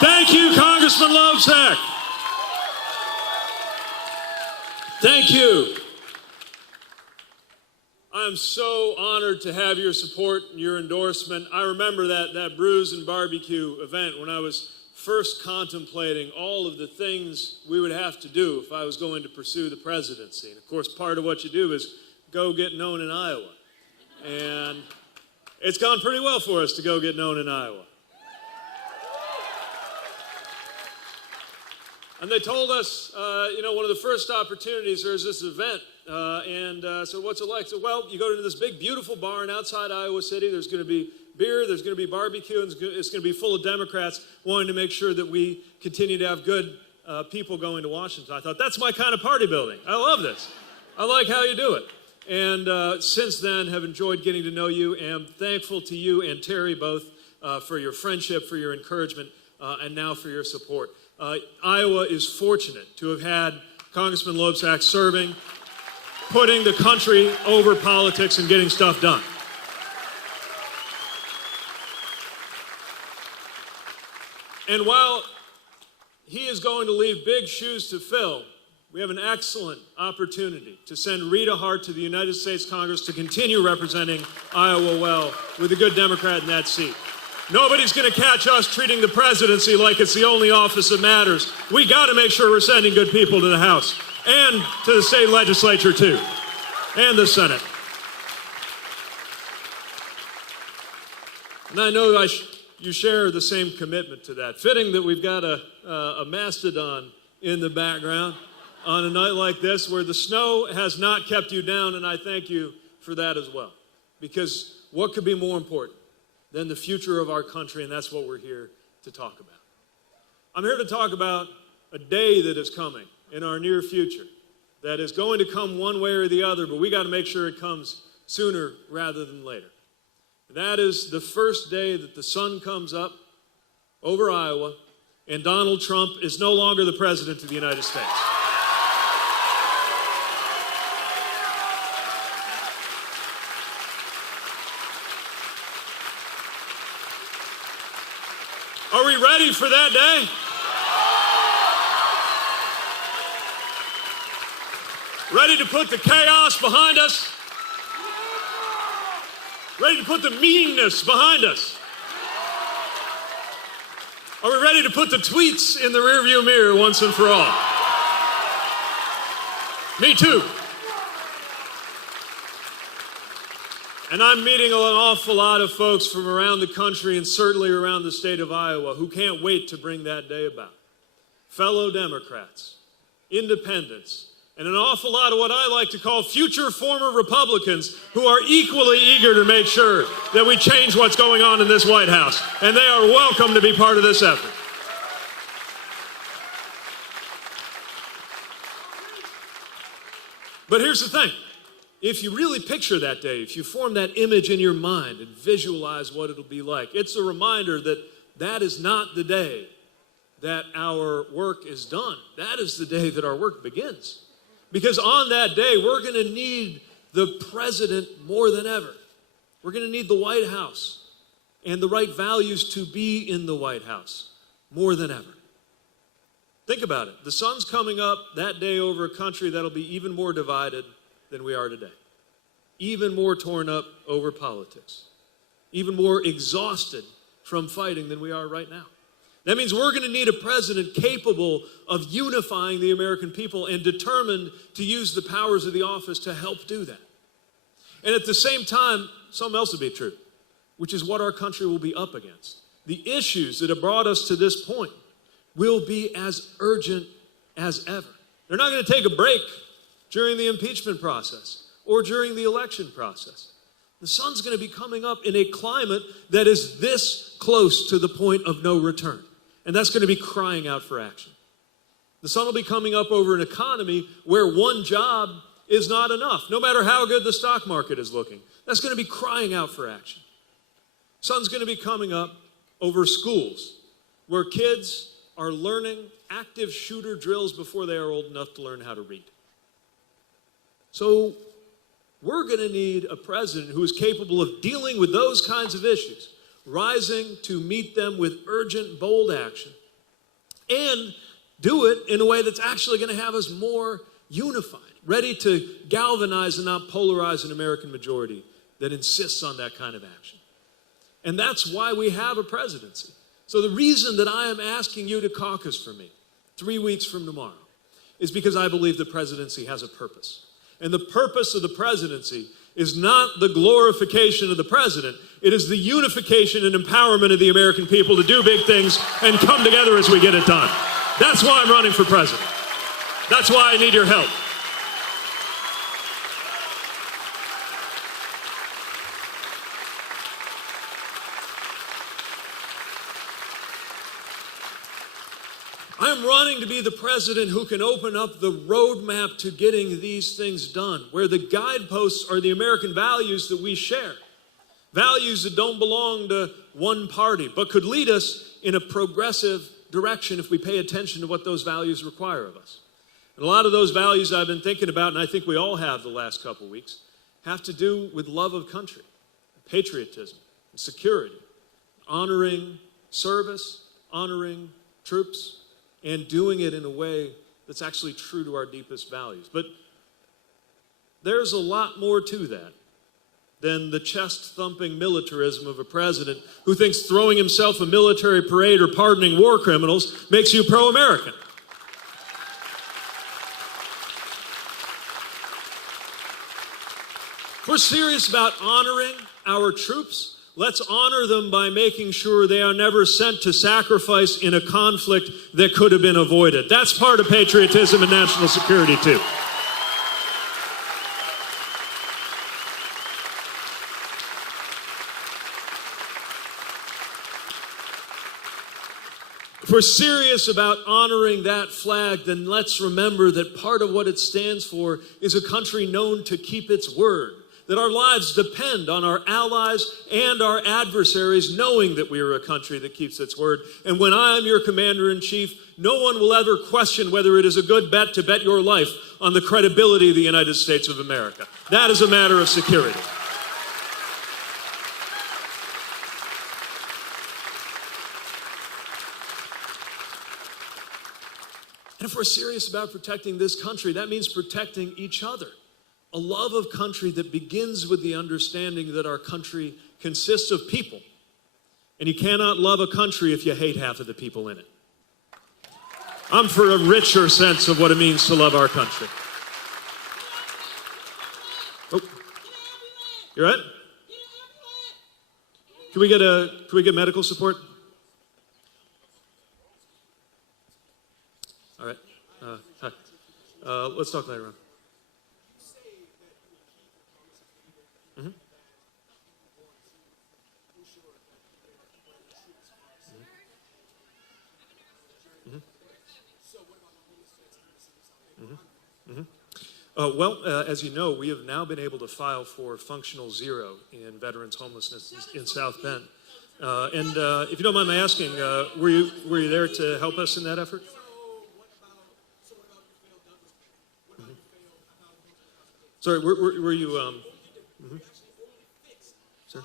Thank you, Congressman Loebsack. Thank you. I'm so honored to have your support and your endorsement. I remember that Brews and Barbecue event when I was first contemplating all of the things we would have to do if I was going to pursue the presidency. And of course, part of what you do is go get known in Iowa. And it's gone pretty well for us to go get known in Iowa. And they told us, one of the first opportunities, there's this event. So what's it like? So, well, you go to this big, beautiful barn outside Iowa City. There's going to be beer, there's going to be barbecue, and it's going to be full of Democrats wanting to make sure that we continue to have good people going to Washington. I thought, that's my kind of party building. I love this. I like how you do it. And since then, have enjoyed getting to know you. Am thankful to you and Terry both for your friendship, for your encouragement, and now for your support. Iowa is fortunate to have had Congressman Loebsack serving, putting the country over politics and getting stuff done. And while he is going to leave big shoes to fill, we have an excellent opportunity to send Rita Hart to the United States Congress to continue representing Iowa well with a good Democrat in that seat. Nobody's going to catch us treating the presidency like it's the only office that matters. We got to make sure we're sending good people to the House and to the state legislature too, and the Senate. And I know you share the same commitment to that. Fitting that we've got a mastodon in the background on a night like this where the snow has not kept you down, and I thank you for that as well. Because what could be more important than the future of our country, and that's what we're here to talk about. I'm here to talk about a day that is coming in our near future that is going to come one way or the other, but we got to make sure it comes sooner rather than later. And that is the first day that the sun comes up over Iowa and Donald Trump is no longer the president of the United States. Are we ready for that day? Ready to put the chaos behind us? Ready to put the meanness behind us? Are we ready to put the tweets in the rearview mirror once and for all? Me too. And I'm meeting an awful lot of folks from around the country and certainly around the state of Iowa who can't wait to bring that day about. Fellow Democrats, independents, and an awful lot of what I like to call future former Republicans who are equally eager to make sure that we change what's going on in this White House. And they are welcome to be part of this effort. But here's the thing. If you really picture that day, if you form that image in your mind and visualize what it'll be like, it's a reminder that that is not the day that our work is done. That is the day that our work begins. Because on that day, we're going to need the president more than ever. We're going to need the White House and the right values to be in the White House more than ever. Think about it. The sun's coming up that day over a country that'll be even more divided than we are today. Even more torn up over politics. Even more exhausted from fighting than we are right now. That means we're going to need a president capable of unifying the American people and determined to use the powers of the office to help do that. And at the same time, something else will be true, which is what our country will be up against. The issues that have brought us to this point will be as urgent as ever. They're not going to take a break during the impeachment process or during the election process. The sun's going to be coming up in a climate that is this close to the point of no return. And that's going to be crying out for action. The sun will be coming up over an economy where one job is not enough, no matter how good the stock market is looking. That's going to be crying out for action. Sun's going to be coming up over schools where kids are learning active shooter drills before they are old enough to learn how to read. So we're going to need a president who is capable of dealing with those kinds of issues, rising to meet them with urgent, bold action, and do it in a way that's actually going to have us more unified, ready to galvanize and not polarize an American majority that insists on that kind of action. And that's why we have a presidency. So the reason that I am asking you to caucus for me 3 weeks from tomorrow is because I believe the presidency has a purpose. And the purpose of the presidency is not the glorification of the president. It is the unification and empowerment of the American people to do big things and come together as we get it done. That's why I'm running for president. That's why I need your help. I'm running to be the president who can open up the roadmap to getting these things done, where the guideposts are the American values that we share. Values that don't belong to one party, but could lead us in a progressive direction if we pay attention to what those values require of us. And a lot of those values I've been thinking about, and I think we all have the last couple weeks, have to do with love of country, patriotism, and security, honoring service, honoring troops, and doing it in a way that's actually true to our deepest values. But there's a lot more to that than the chest-thumping militarism of a president who thinks throwing himself a military parade or pardoning war criminals makes you pro-American. If we're serious about honoring our troops, let's honor them by making sure they are never sent to sacrifice in a conflict that could have been avoided. That's part of patriotism and national security, too. If we're serious about honoring that flag, then let's remember that part of what it stands for is a country known to keep its word. That our lives depend on our allies and our adversaries knowing that we are a country that keeps its word. And when I am your commander-in-chief, no one will ever question whether it is a good bet to bet your life on the credibility of the United States of America. That is a matter of security. And if we're serious about protecting this country, that means protecting each other. A love of country that begins with the understanding that our country consists of people. And you cannot love a country if you hate half of the people in it. I'm for a richer sense of what it means to love our country. Oh, you all right? Can we get medical support? All right. Hi. Let's talk later on. As you know, we have now been able to file for functional zero in veterans homelessness in South Bend. If you don't mind my asking, were you there to help us in that effort? Sorry, were you? Sir?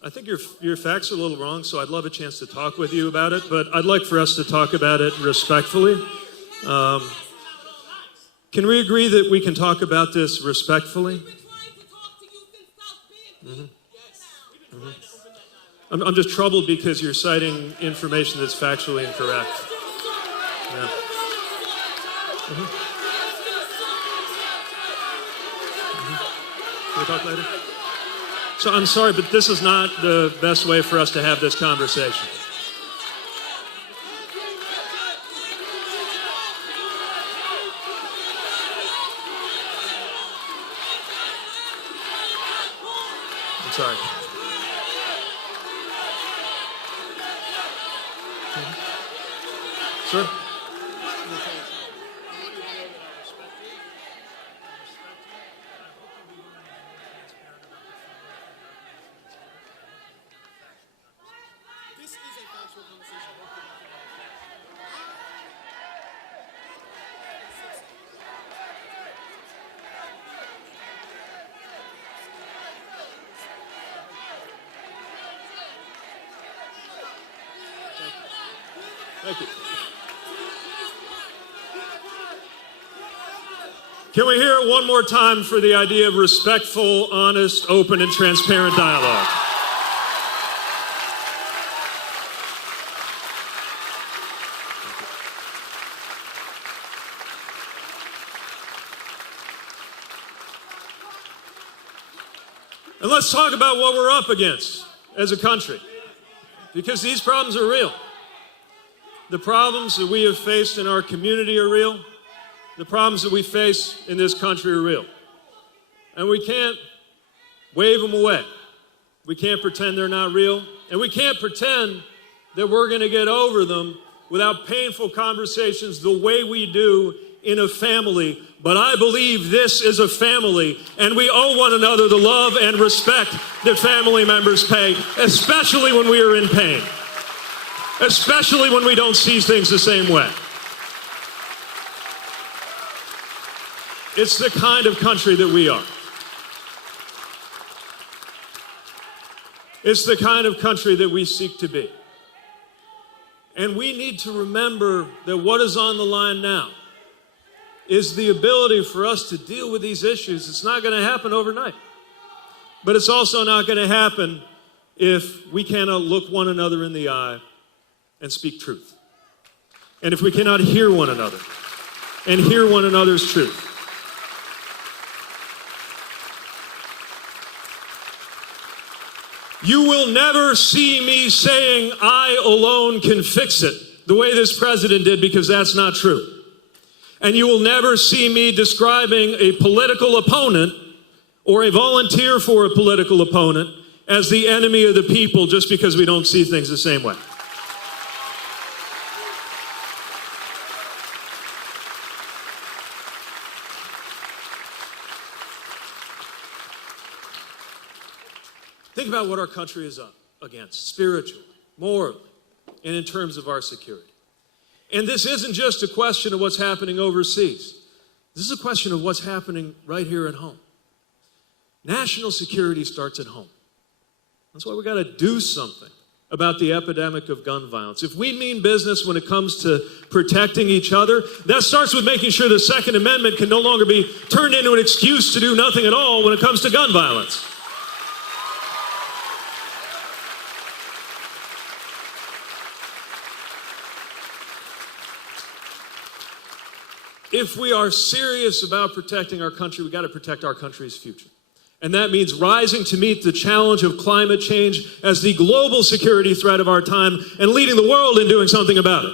I think your facts are a little wrong, so I'd love a chance to talk with you about it, but I'd like for us to talk about it respectfully. Can we agree that we can talk about this respectfully? I'm just troubled because you're citing information that's factually incorrect. Yeah. Can we talk later? So I'm sorry, but this is not the best way for us to have this conversation. I'm sorry. Sir? Thank you. Can we hear it one more time for the idea of respectful, honest, open, and transparent dialogue? And let's talk about what we're up against as a country, because these problems are real. The problems that we have faced in our community are real. The problems that we face in this country are real. And we can't wave them away. We can't pretend they're not real. And we can't pretend that we're going to get over them without painful conversations the way we do in a family. But I believe this is a family, and we owe one another the love and respect that family members pay, especially when we are in pain, especially when we don't see things the same way. It's the kind of country that we are. It's the kind of country that we seek to be. And we need to remember that what is on the line now is the ability for us to deal with these issues. It's not going to happen overnight. But it's also not going to happen if we cannot look one another in the eye and speak truth. And if we cannot hear one another and hear one another's truth. You will never see me saying I alone can fix it the way this president did, because that's not true. And you will never see me describing a political opponent or a volunteer for a political opponent as the enemy of the people just because we don't see things the same way. Think about what our country is up against, spiritually, morally, and in terms of our security. And this isn't just a question of what's happening overseas. This is a question of what's happening right here at home. National security starts at home. That's why we got to do something about the epidemic of gun violence. If we mean business when it comes to protecting each other, that starts with making sure the Second Amendment can no longer be turned into an excuse to do nothing at all when it comes to gun violence. If we are serious about protecting our country, we've got to protect our country's future. And that means rising to meet the challenge of climate change as the global security threat of our time and leading the world in doing something about it.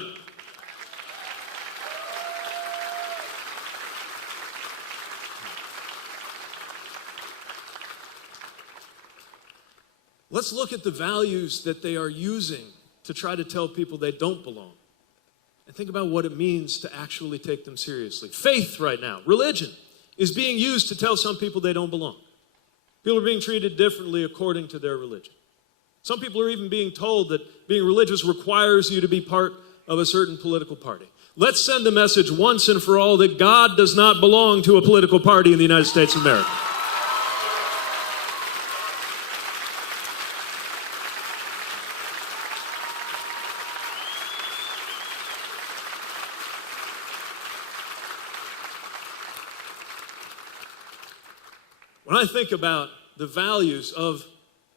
Let's look at the values that they are using to try to tell people they don't belong. And think about what it means to actually take them seriously. Faith right now, religion, is being used to tell some people they don't belong. People are being treated differently according to their religion. Some people are even being told that being religious requires you to be part of a certain political party. Let's send the message once and for all that God does not belong to a political party in the United States of America. When I think about the values of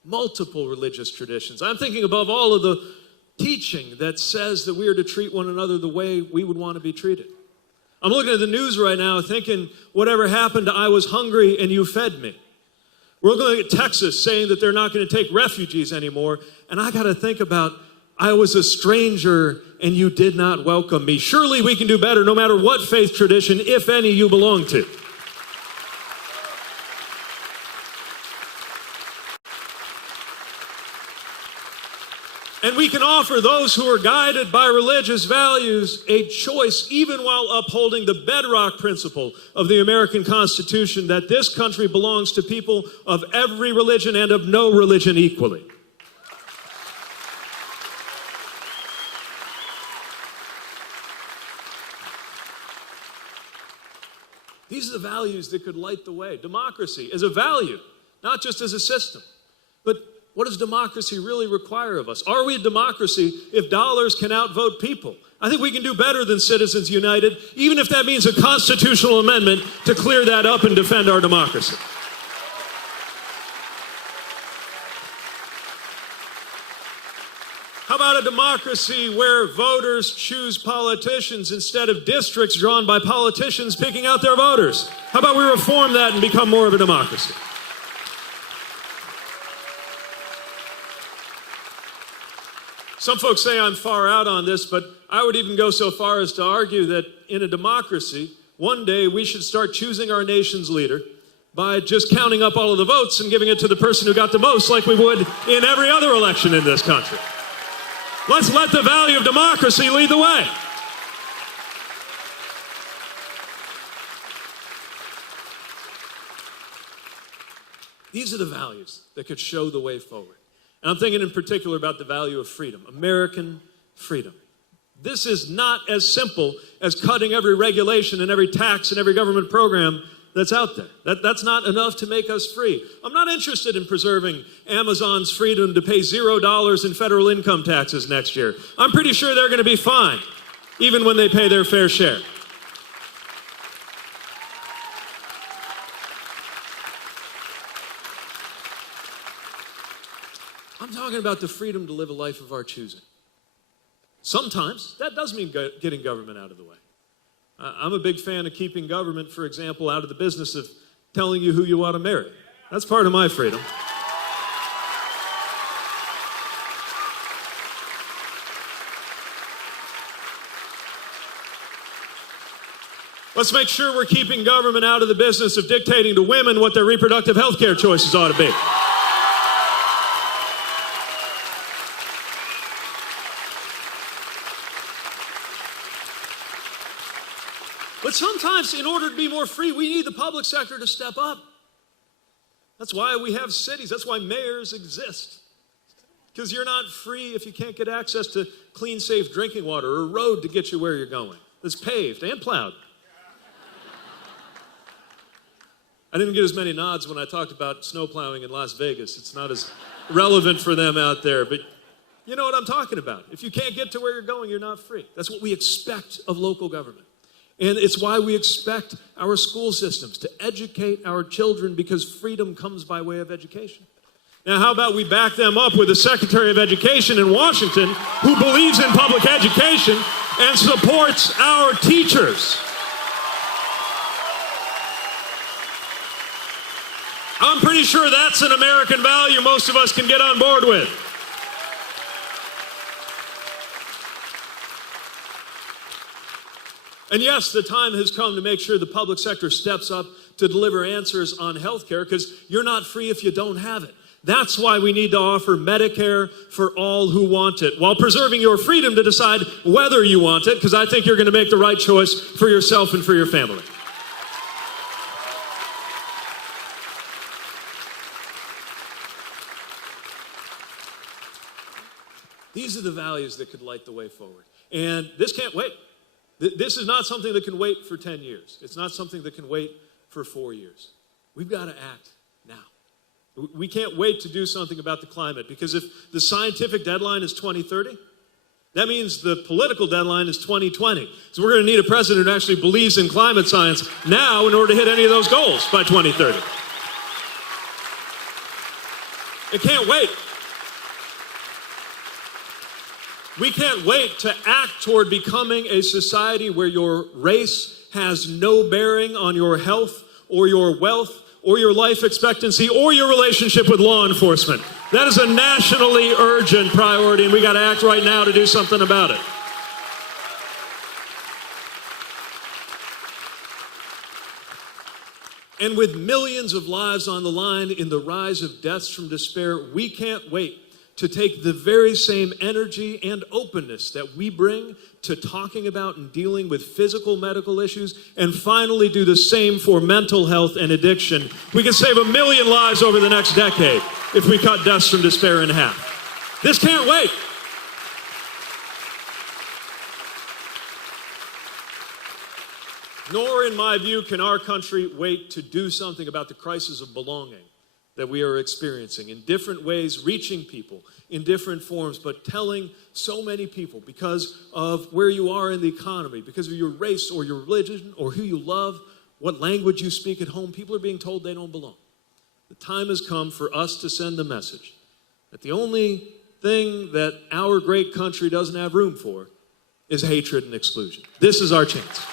multiple religious traditions, I'm thinking above all of the teaching that says that we are to treat one another the way we would want to be treated. I'm looking at the news right now thinking, whatever happened to I was hungry and you fed me? We're looking at Texas saying that they're not going to take refugees anymore, and I got to think about, I was a stranger and you did not welcome me. Surely we can do better no matter what faith tradition, if any, you belong to. And we can offer those who are guided by religious values a choice, even while upholding the bedrock principle of the American Constitution, that this country belongs to people of every religion and of no religion equally. These are the values that could light the way. Democracy is a value, not just as a system. But What does democracy really require of us? Are we a democracy if dollars can outvote people? I think we can do better than Citizens United, even if that means a constitutional amendment to clear that up and defend our democracy. How about a democracy where voters choose politicians instead of districts drawn by politicians picking out their voters? How about we reform that and become more of a democracy? Some folks say I'm far out on this, but I would even go so far as to argue that in a democracy, one day we should start choosing our nation's leader by just counting up all of the votes and giving it to the person who got the most, like we would in every other election in this country. Let's let the value of democracy lead the way. These are the values that could show the way forward. And I'm thinking in particular about the value of freedom, American freedom. This is not as simple as cutting every regulation and every tax and every government program that's out there. That's not enough to make us free. I'm not interested in preserving Amazon's freedom to pay $0 in federal income taxes next year. I'm pretty sure they're going to be fine, even when they pay their fair share. I'm talking about the freedom to live a life of our choosing. Sometimes that does mean getting government out of the way. I'm a big fan of keeping government, for example, out of the business of telling you who you ought to marry. That's part of my freedom. Let's make sure we're keeping government out of the business of dictating to women what their reproductive health care choices ought to be. But sometimes, in order to be more free, we need the public sector to step up. That's why we have cities. That's why mayors exist. Because you're not free if you can't get access to clean, safe drinking water or a road to get you where you're going that's paved and plowed. I didn't get as many nods when I talked about snow plowing in Las Vegas. It's not as relevant for them out there, but you know what I'm talking about. If you can't get to where you're going, you're not free. That's what we expect of local government. And it's why we expect our school systems to educate our children, because freedom comes by way of education. Now, how about we back them up with a Secretary of Education in Washington who believes in public education and supports our teachers? I'm pretty sure that's an American value most of us can get on board with. And yes, the time has come to make sure the public sector steps up to deliver answers on health care, because you're not free if you don't have it. That's why we need to offer Medicare for all who want it, while preserving your freedom to decide whether you want it, because I think you're going to make the right choice for yourself and for your family. These are the values that could light the way forward. And this can't wait. This is not something that can wait for 10 years. It's not something that can wait for 4 years. We've got to act now. We can't wait to do something about the climate, because if the scientific deadline is 2030, that means the political deadline is 2020. So we're going to need a president who actually believes in climate science now in order to hit any of those goals by 2030. It can't wait. We can't wait to act toward becoming a society where your race has no bearing on your health or your wealth or your life expectancy or your relationship with law enforcement. That is a nationally urgent priority, and we got to act right now to do something about it. And with millions of lives on the line in the rise of deaths from despair, we can't wait to take the very same energy and openness that we bring to talking about and dealing with physical medical issues, and finally do the same for mental health and addiction. We can save 1 million lives over the next decade if we cut deaths from despair in half. This can't wait. Nor, in my view, can our country wait to do something about the crisis of belonging that we are experiencing in different ways, reaching people in different forms, but telling so many people because of where you are in the economy, because of your race or your religion or who you love, what language you speak at home, people are being told they don't belong. The time has come for us to send the message that the only thing that our great country doesn't have room for is hatred and exclusion. This is our chance.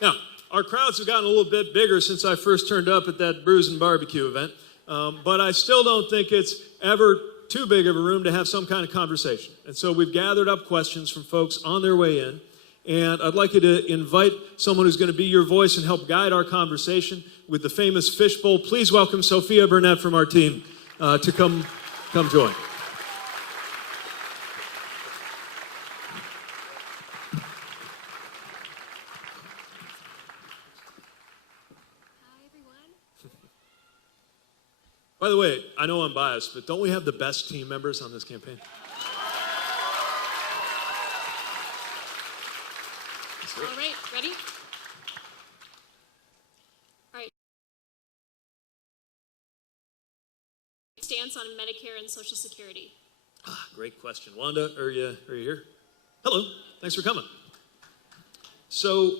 Now, our crowds have gotten a little bit bigger since I first turned up at that Brews and Barbecue event, but I still don't think it's ever too big of a room to have some kind of conversation. And so we've gathered up questions from folks on their way in, and I'd like you to invite someone who's going to be your voice and help guide our conversation with the famous fishbowl. Please welcome Sophia Burnett from our team to come join. By the way, I know I'm biased, but don't we have the best team members on this campaign? All right, ready? All right. Stance on Medicare and Social Security. Great question. Wanda, are you here? Hello, thanks for coming. So,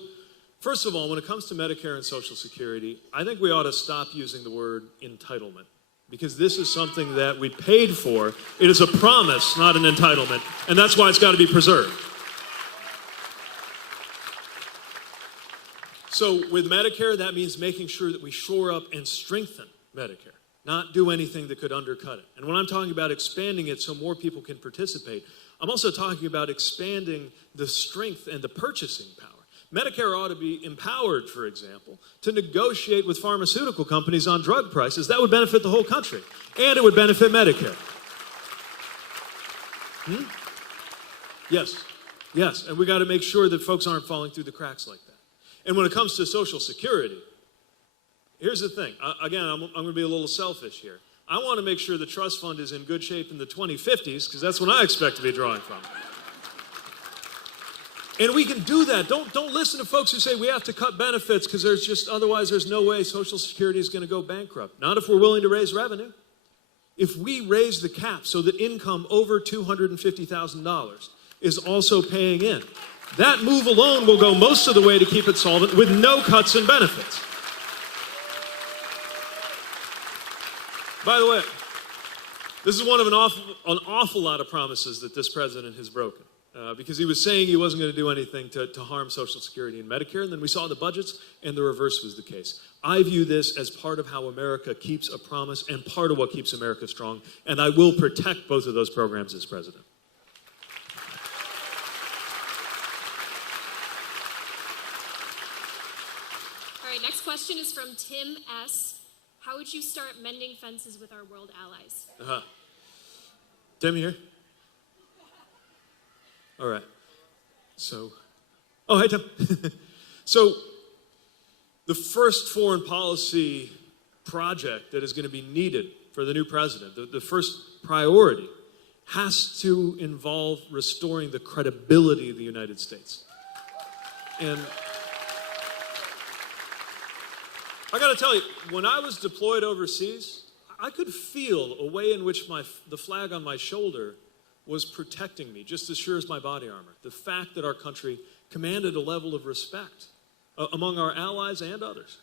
first of all, when it comes to Medicare and Social Security, I think we ought to stop using the word entitlement, because this is something that we paid for. It is a promise, not an entitlement, and that's why it's got to be preserved. So with Medicare, that means making sure that we shore up and strengthen Medicare, not do anything that could undercut it. And when I'm talking about expanding it so more people can participate, I'm also talking about expanding the strength and the purchasing power. Medicare ought to be empowered, for example, to negotiate with pharmaceutical companies on drug prices. That would benefit the whole country, and it would benefit Medicare. Yes, and we got to make sure that folks aren't falling through the cracks like that. And when it comes to Social Security, here's the thing. Again, I'm going to be a little selfish here. I want to make sure the trust fund is in good shape in the 2050s, because that's when I expect to be drawing from. And we can do that. Don't listen to folks who say we have to cut benefits because otherwise there's no way Social Security is going to go bankrupt. Not if we're willing to raise revenue. If we raise the cap so that income over $250,000 is also paying in, that move alone will go most of the way to keep it solvent with no cuts in benefits. By the way, this is one of an awful lot of promises that this president has broken. Because he was saying he wasn't going to do anything to harm Social Security and Medicare, and then we saw the budgets, and the reverse was the case. I view this as part of how America keeps a promise and part of what keeps America strong, and I will protect both of those programs as president. All right, next question is from Tim S. How would you start mending fences with our world allies? Tim, you here? All right. Hey, Tim. So, the first foreign policy project that is going to be needed for the new president, the first priority, has to involve restoring the credibility of the United States. And I got to tell you, when I was deployed overseas, I could feel a way in which the flag on my shoulder was protecting me just as sure as my body armor. The fact that our country commanded a level of respect among our allies and others.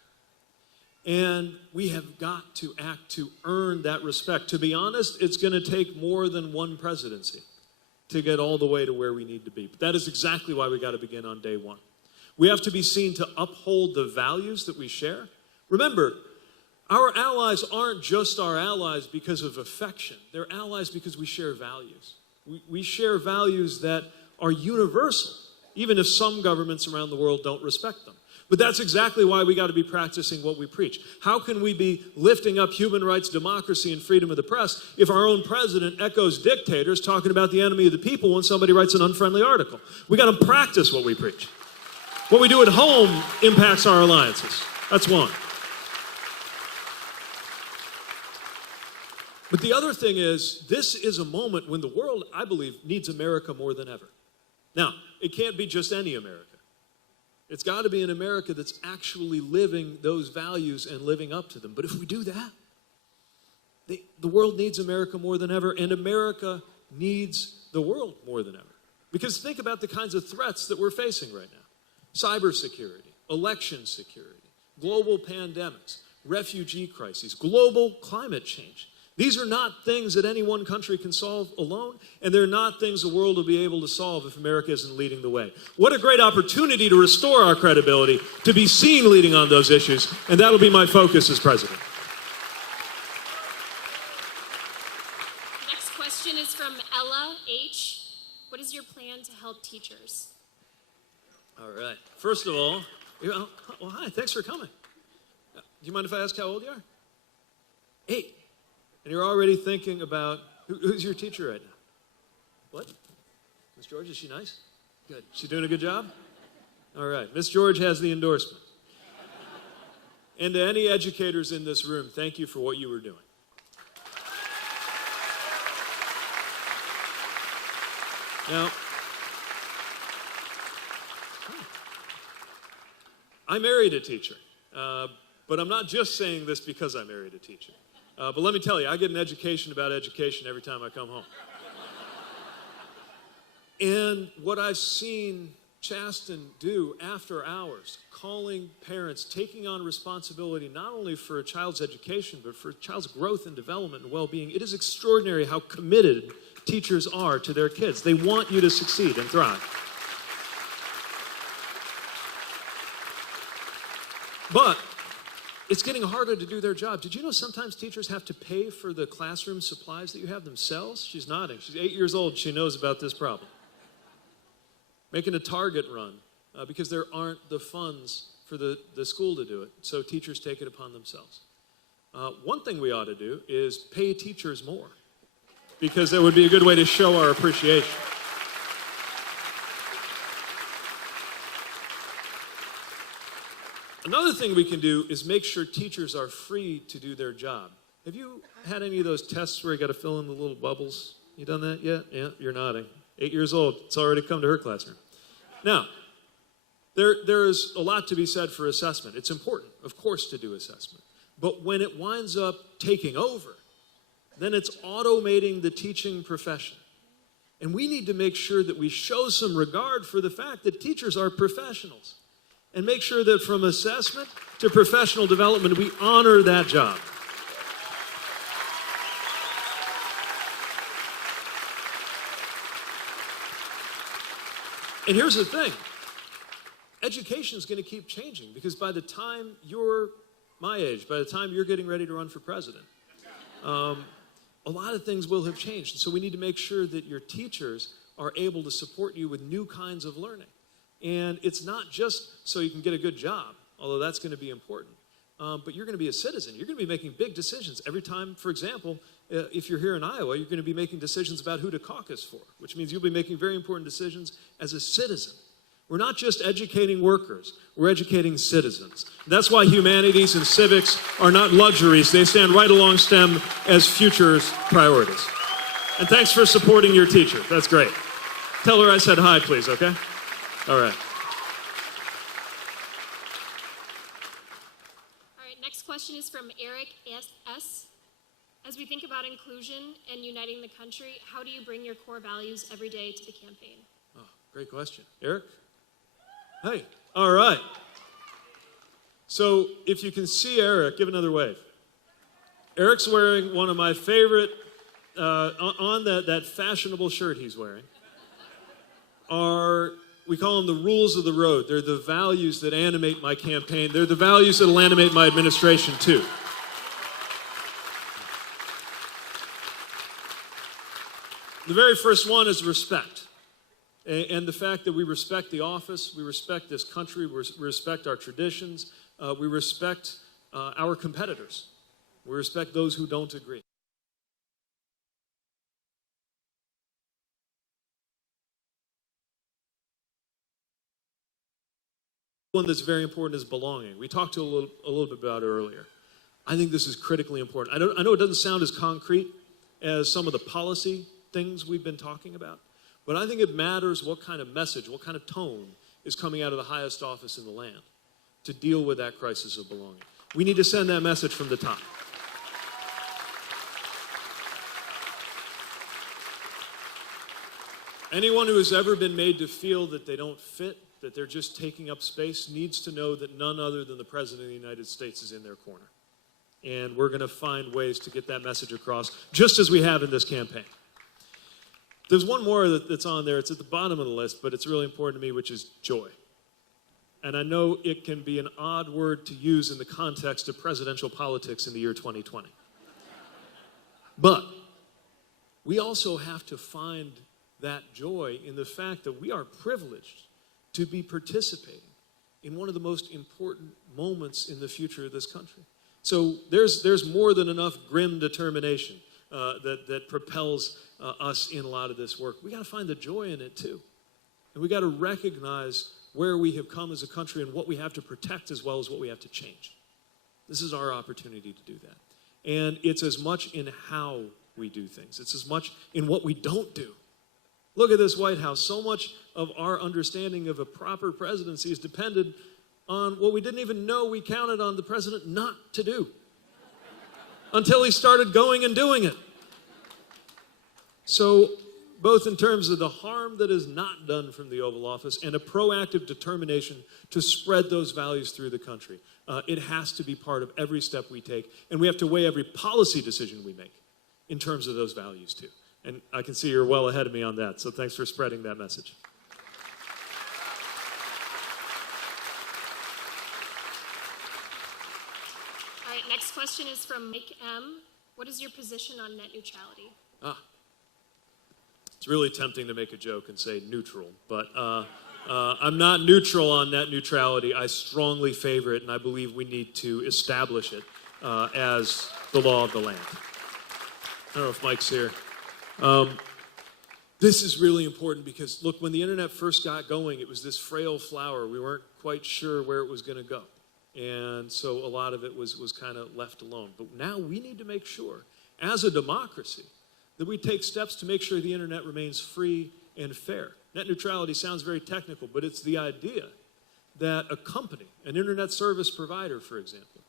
And we have got to act to earn that respect. To be honest, it's going to take more than one presidency to get all the way to where we need to be. But that is exactly why we got to begin on day one. We have to be seen to uphold the values that we share. Remember, our allies aren't just our allies because of affection. They're allies because we share values. We share values that are universal, even if some governments around the world don't respect them. But that's exactly why we got to be practicing what we preach. How can we be lifting up human rights, democracy, and freedom of the press if our own president echoes dictators talking about the enemy of the people when somebody writes an unfriendly article? We got to practice what we preach. What we do at home impacts our alliances. That's one. But the other thing is, this is a moment when the world, I believe, needs America more than ever. Now, it can't be just any America. It's got to be an America that's actually living those values and living up to them. But if we do that, the world needs America more than ever, and America needs the world more than ever. Because think about the kinds of threats that we're facing right now. Cybersecurity, election security, global pandemics, refugee crises, global climate change. These are not things that any one country can solve alone, and they're not things the world will be able to solve if America isn't leading the way. What a great opportunity to restore our credibility, to be seen leading on those issues, and that'll be my focus as president. Next question is from Ella H. What is your plan to help teachers? All right. First of all, well, hi, thanks for coming. Do you mind if I ask how old you are? 8. And you're already thinking about, who's your teacher right now? What? Miss George, is she nice? Good. She doing a good job? All right. Miss George has the endorsement. And to any educators in this room, thank you for what you were doing. Now, I married a teacher, but I'm not just saying this because I married a teacher. But let me tell you, I get an education about education every time I come home. And what I've seen Chasten do after hours, calling parents, taking on responsibility not only for a child's education, but for a child's growth and development and well-being, it is extraordinary how committed teachers are to their kids. They want you to succeed and thrive. But it's getting harder to do their job. Did you know sometimes teachers have to pay for the classroom supplies that you have themselves? She's nodding. She's 8 years old. She knows about this problem. Making a Target run because there aren't the funds for the school to do it. So teachers take it upon themselves. One thing we ought to do is pay teachers more because that would be a good way to show our appreciation. Another thing we can do is make sure teachers are free to do their job. Have you had any of those tests where you got to fill in the little bubbles? You done that yet? Yeah, you're nodding. 8 years old. It's already come to her classroom. Now, there is a lot to be said for assessment. It's important, of course, to do assessment. But when it winds up taking over, then it's automating the teaching profession. And we need to make sure that we show some regard for the fact that teachers are professionals. And make sure that from assessment to professional development, we honor that job. And here's the thing. Education is going to keep changing because by the time you're my age, by the time you're getting ready to run for president, a lot of things will have changed. So we need to make sure that your teachers are able to support you with new kinds of learning. And it's not just so you can get a good job, although that's going to be important, but you're going to be a citizen. You're going to be making big decisions. Every time, for example, if you're here in Iowa, you're going to be making decisions about who to caucus for, which means you'll be making very important decisions as a citizen. We're not just educating workers, we're educating citizens. That's why humanities and civics are not luxuries. They stand right along STEM as futures priorities. And thanks for supporting your teacher. That's great. Tell her I said hi, please, okay? All right. All right, next question is from Eric S. As we think about inclusion and uniting the country, how do you bring your core values every day to the campaign? Oh, great question. Eric? Hey, all right. So if you can see Eric, give another wave. Eric's wearing one of my favorite, on that fashionable shirt he's wearing, we call them the rules of the road. They're the values that animate my campaign. They're the values that will animate my administration, too. The very first one is respect. And the fact that we respect the office, we respect this country, we respect our traditions, we respect our competitors. We respect those who don't agree. One that's very important is belonging. We talked a little bit about it earlier. I think this is critically important. I know it doesn't sound as concrete as some of the policy things we've been talking about. But I think it matters what kind of message, what kind of tone is coming out of the highest office in the land to deal with that crisis of belonging. We need to send that message from the top. Anyone who has ever been made to feel that they don't fit, that they're just taking up space, needs to know that none other than the President of the United States is in their corner. And we're going to find ways to get that message across, just as we have in this campaign. There's one more that's on there. It's at the bottom of the list, but it's really important to me, which is joy. And I know it can be an odd word to use in the context of presidential politics in the year 2020. But we also have to find that joy in the fact that we are privileged to be participating in one of the most important moments in the future of this country. So there's more than enough grim determination that propels us in a lot of this work. We got to find the joy in it too. And we got to recognize where we have come as a country and what we have to protect as well as what we have to change. This is our opportunity to do that. And it's as much in how we do things. It's as much in what we don't do. Look at this White House. So much of our understanding of a proper presidency is dependent on what we didn't even know we counted on the president not to do until he started going and doing it. So, both in terms of the harm that is not done from the Oval Office and a proactive determination to spread those values through the country, it has to be part of every step we take, and we have to weigh every policy decision we make in terms of those values too. And I can see you're well ahead of me on that, so thanks for spreading that message. All right, next question is from Mike M. What is your position on net neutrality? It's really tempting to make a joke and say neutral, but I'm not neutral on net neutrality. I strongly favor it, and I believe we need to establish it as the law of the land. I don't know if Mike's here. This is really important because, look, when the internet first got going, it was this frail flower. We weren't quite sure where it was going to go. And so a lot of it was kind of left alone. But now we need to make sure, as a democracy, that we take steps to make sure the internet remains free and fair. Net neutrality sounds very technical, but it's the idea that a company, an internet service provider, for example,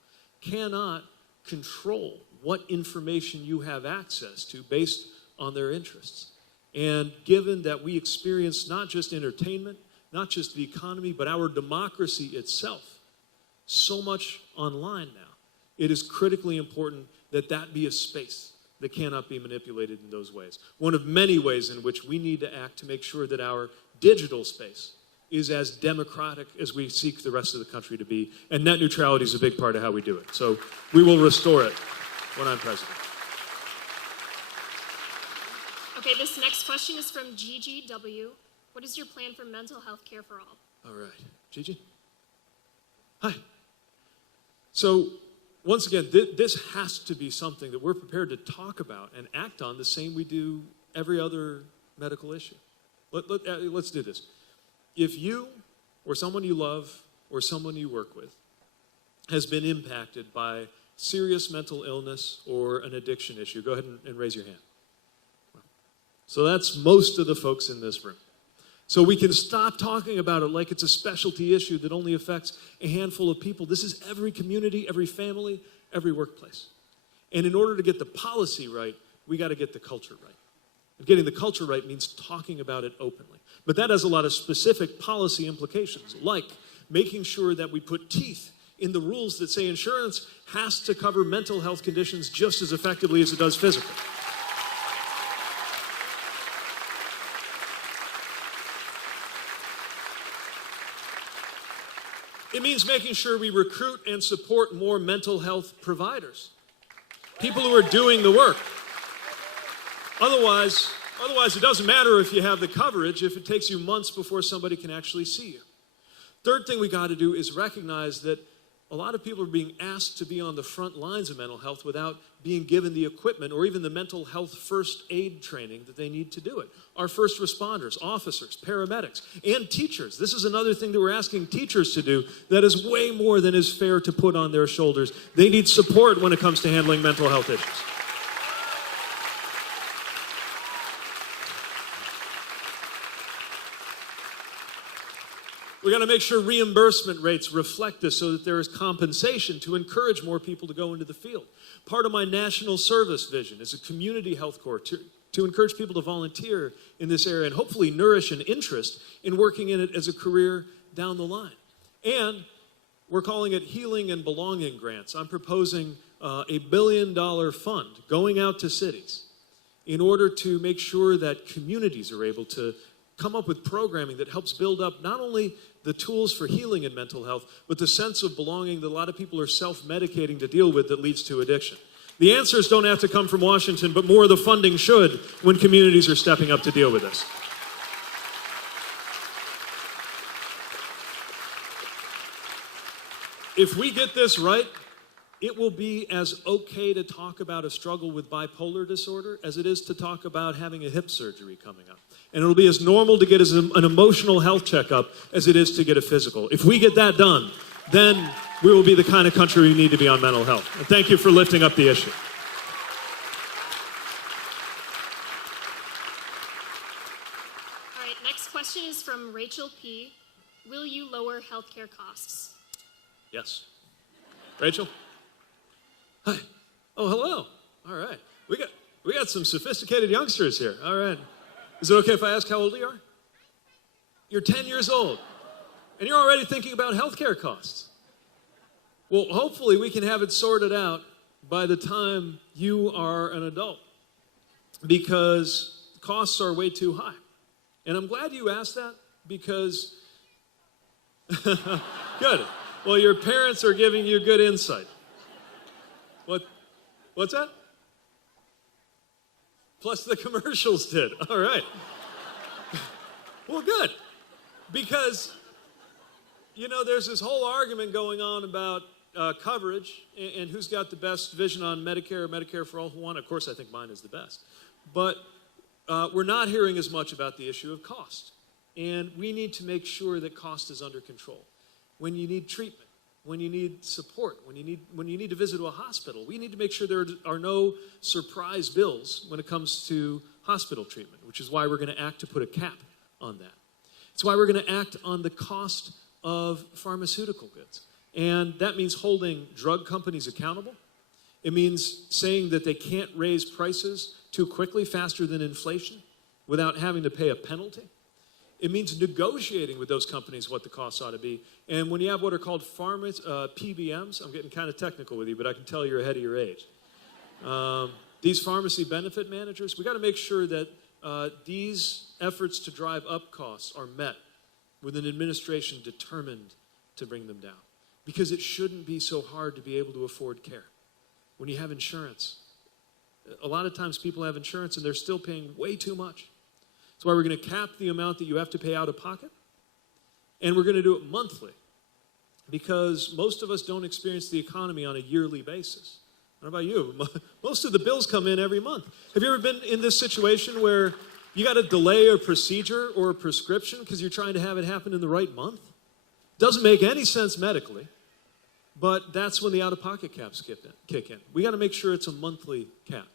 cannot control what information you have access to based on their interests. And given that we experience not just entertainment, not just the economy, but our democracy itself, so much online now, it is critically important that that be a space that cannot be manipulated in those ways. One of many ways in which we need to act to make sure that our digital space is as democratic as we seek the rest of the country to be, and net neutrality is a big part of how we do it. So we will restore it when I'm president. Okay, this next question is from GGW. What is your plan for mental health care for all? All right. Gigi? Hi. So, once again, this has to be something that we're prepared to talk about and act on the same we do every other medical issue. Let's do this. If you or someone you love or someone you work with has been impacted by serious mental illness or an addiction issue, go ahead and raise your hand. So that's most of the folks in this room. So we can stop talking about it like it's a specialty issue that only affects a handful of people. This is every community, every family, every workplace. And in order to get the policy right, we got to get the culture right. And getting the culture right means talking about it openly. But that has a lot of specific policy implications, like making sure that we put teeth in the rules that say insurance has to cover mental health conditions just as effectively as it does physical. It means making sure we recruit and support more mental health providers, people who are doing the work. Otherwise, it doesn't matter if you have the coverage if it takes you months before somebody can actually see you. Third thing we got to do is recognize that a lot of people are being asked to be on the front lines of mental health without being given the equipment or even the mental health first aid training that they need to do it. Our first responders, officers, paramedics, and teachers. This is another thing that we're asking teachers to do that is way more than is fair to put on their shoulders. They need support when it comes to handling mental health issues. We got to make sure reimbursement rates reflect this so that there is compensation to encourage more people to go into the field. Part of my national service vision is a community health corps to encourage people to volunteer in this area and hopefully nourish an interest in working in it as a career down the line. And we're calling it Healing and Belonging Grants. I'm proposing a $1 billion fund going out to cities in order to make sure that communities are able to come up with programming that helps build up not only the tools for healing in mental health, but the sense of belonging that a lot of people are self-medicating to deal with that leads to addiction. The answers don't have to come from Washington, but more of the funding should when communities are stepping up to deal with this. If we get this right, it will be as okay to talk about a struggle with bipolar disorder as it is to talk about having a hip surgery coming up. And it'll be as normal to get an emotional health checkup as it is to get a physical. If we get that done, then we will be the kind of country we need to be on mental health. And thank you for lifting up the issue. All right, next question is from Rachel P. Will you lower healthcare costs? Yes. Rachel? Hi. Oh, hello. All right. We got some sophisticated youngsters here. All right. Is it okay if I ask how old you are? You're 10 years old, and you're already thinking about healthcare costs. Well, hopefully we can have it sorted out by the time you are an adult, because costs are way too high. And I'm glad you asked that, because good. Well, your parents are giving you good insight. What's that? Plus the commercials did. All right. Well, good. Because, there's this whole argument going on about coverage and who's got the best vision on Medicare or Medicare for all who want. Of course, I think mine is the best. But we're not hearing as much about the issue of cost. And we need to make sure that cost is under control. When you need treatment, when you need support, when you need to visit a hospital, we need to make sure there are no surprise bills when it comes to hospital treatment, which is why we're going to act to put a cap on that. It's why we're going to act on the cost of pharmaceutical goods. And that means holding drug companies accountable. It means saying that they can't raise prices too quickly, faster than inflation, without having to pay a penalty. It means negotiating with those companies what the costs ought to be. And when you have what are called PBMs, I'm getting kind of technical with you, but I can tell you're ahead of your age. These pharmacy benefit managers, we got to make sure that these efforts to drive up costs are met with an administration determined to bring them down. Because it shouldn't be so hard to be able to afford care. When you have insurance, a lot of times people have insurance and they're still paying way too much. That's why we're going to cap the amount that you have to pay out of pocket. And we're going to do it monthly. Because most of us don't experience the economy on a yearly basis. What about you? Most of the bills come in every month. Have you ever been in this situation where you got to delay a procedure or a prescription because you're trying to have it happen in the right month? Doesn't make any sense medically, but that's when the out-of-pocket caps kick in. We got to make sure it's a monthly cap.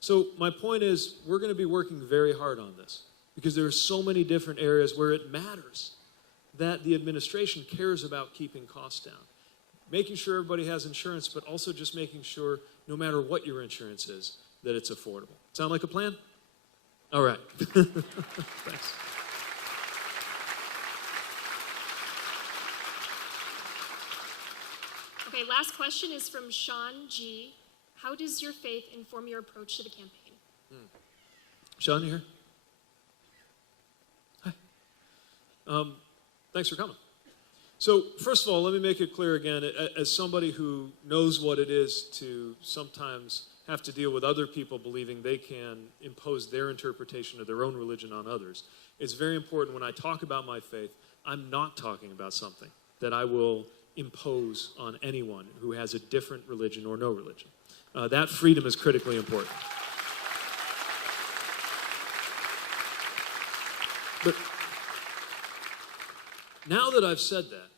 So my point is, we're going to be working very hard on this because there are so many different areas where it matters that the administration cares about keeping costs down. Making sure everybody has insurance, but also just making sure, no matter what your insurance is, that it's affordable. Sound like a plan? All right. Thanks. Okay, last question is from Sean G. How does your faith inform your approach to the campaign? Sean, you here? Hi. Thanks for coming. So, first of all, let me make it clear again, as somebody who knows what it is to sometimes have to deal with other people believing they can impose their interpretation of their own religion on others, it's very important when I talk about my faith, I'm not talking about something that I will impose on anyone who has a different religion or no religion. That freedom is critically important. But now that I've said that,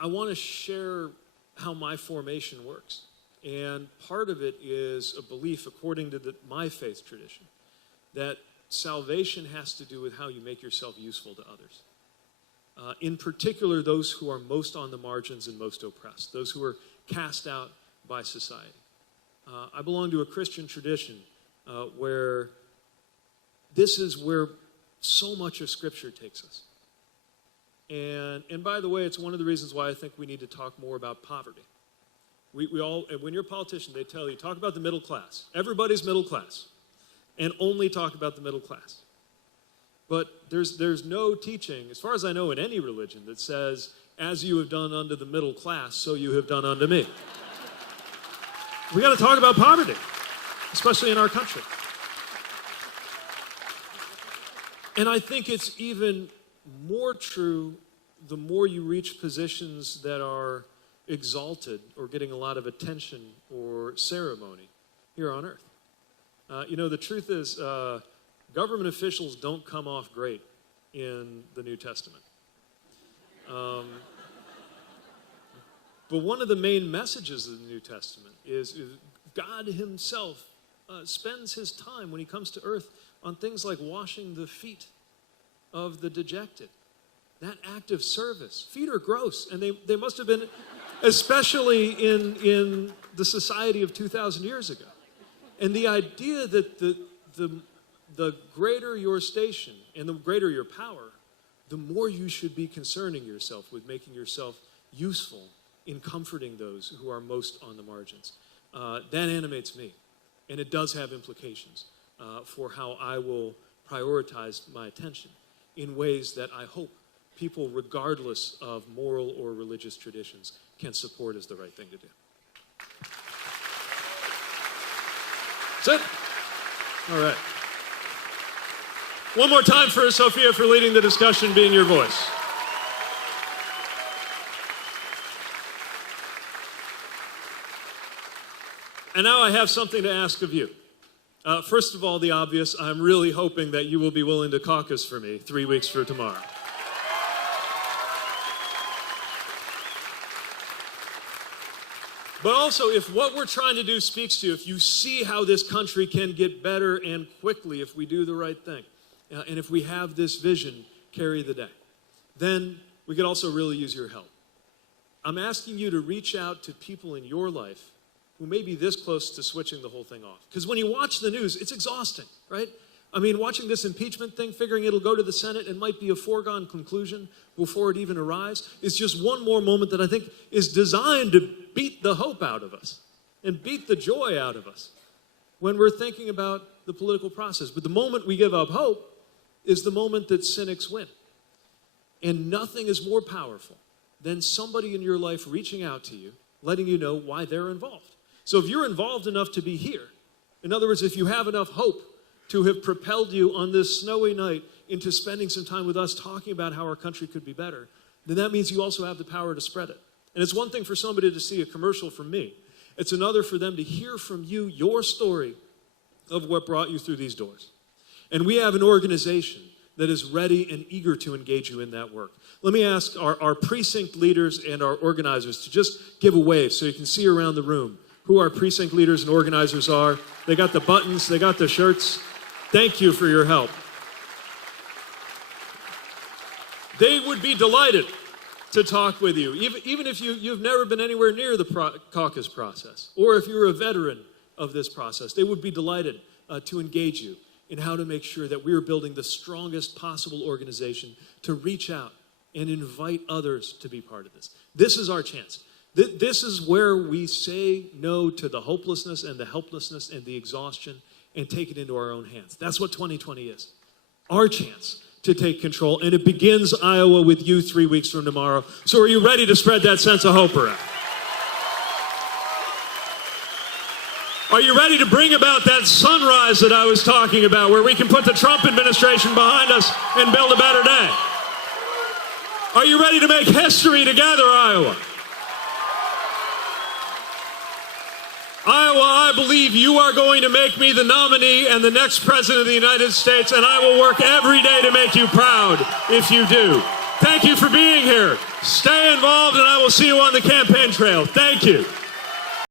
I want to share how my formation works. And part of it is a belief, according to my faith tradition, that salvation has to do with how you make yourself useful to others. in particular those who are most on the margins and most oppressed, those who are cast out by society. I belong to a Christian tradition where this is where so much of Scripture takes us. And by the way, it's one of the reasons why I think we need to talk more about poverty. We all, when you're a politician, they tell you, talk about the middle class. Everybody's middle class. And only talk about the middle class. But there's no teaching, as far as I know, in any religion that says, as you have done unto the middle class, so you have done unto me. We got to talk about poverty, especially in our country. And I think it's even more true the more you reach positions that are exalted or getting a lot of attention or ceremony here on earth. The truth is, government officials don't come off great in the New Testament. But one of the main messages of the New Testament is God himself spends his time when he comes to earth on things like washing the feet of the dejected. That act of service. Feet are gross, and they must have been, especially in the society of 2,000 years ago. And the idea that the greater your station and the greater your power, the more you should be concerning yourself with making yourself useful in comforting those who are most on the margins. That animates me, and it does have implications for how I will prioritize my attention in ways that I hope people, regardless of moral or religious traditions, can support as the right thing to do. That's it. All right. One more time for Sophia for leading the discussion, being your voice. And now I have something to ask of you. First of all, the obvious, I'm really hoping that you will be willing to caucus for me 3 weeks from tomorrow. But also, if what we're trying to do speaks to you, if you see how this country can get better and quickly if we do the right thing, and if we have this vision carry the day, then we could also really use your help. I'm asking you to reach out to people in your life who may be this close to switching the whole thing off. Because when you watch the news, it's exhausting, right? I mean, watching this impeachment thing, figuring it'll go to the Senate and might be a foregone conclusion before it even arrives, is just one more moment that I think is designed to beat the hope out of us and beat the joy out of us when we're thinking about the political process. But the moment we give up hope is the moment that cynics win. And nothing is more powerful than somebody in your life reaching out to you, letting you know why they're involved. So if you're involved enough to be here, in other words, if you have enough hope to have propelled you on this snowy night into spending some time with us talking about how our country could be better, then that means you also have the power to spread it. And it's one thing for somebody to see a commercial from me. It's another for them to hear from you your story of what brought you through these doors. And we have an organization that is ready and eager to engage you in that work. Let me ask our precinct leaders and our organizers to just give a wave so you can see around the room who our precinct leaders and organizers are. They got the buttons, they got the shirts. Thank you for your help. They would be delighted to talk with you, even if you've never been anywhere near the caucus process, or if you're a veteran of this process. They would be delighted to engage you in how to make sure that we are building the strongest possible organization to reach out and invite others to be part of this. This is our chance. This is where we say no to the hopelessness and the helplessness and the exhaustion and take it into our own hands. That's what 2020 is. Our chance to take control. And it begins, Iowa, with you 3 weeks from tomorrow. So are you ready to spread that sense of hope around? Are you ready to bring about that sunrise that I was talking about, where we can put the Trump administration behind us and build a better day? Are you ready to make history together, Iowa? Iowa, I believe you are going to make me the nominee and the next president of the United States, and I will work every day to make you proud if you do. Thank you for being here. Stay involved, and I will see you on the campaign trail. Thank you.